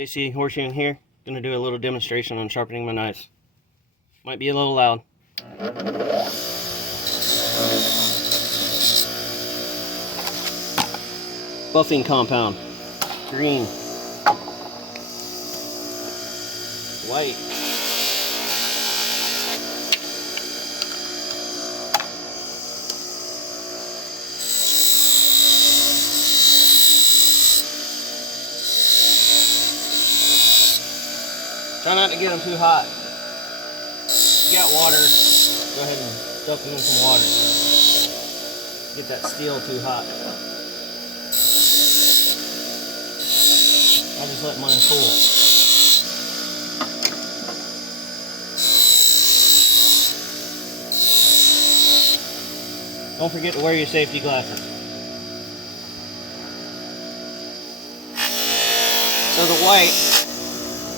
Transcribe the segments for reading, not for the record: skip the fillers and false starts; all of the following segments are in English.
JC Horseshoe here. Gonna do a little demonstration on sharpening my knives. Might be a little loud. Buffing compound. Green. White. Try not to get them too hot. If you got water, go ahead and dump them in some water. Get that steel too hot. I just let mine cool. Don't forget to wear your safety glasses. So the white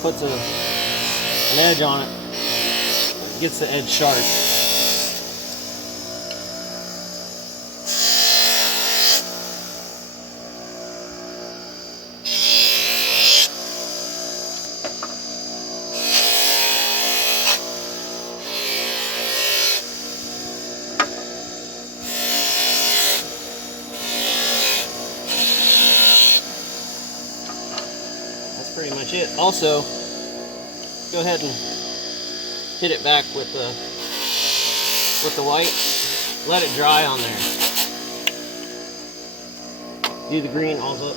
puts an edge on it, gets the edge sharp. That's pretty much it. Also, go ahead and hit it back with the white. Let it dry on there. Do the green also.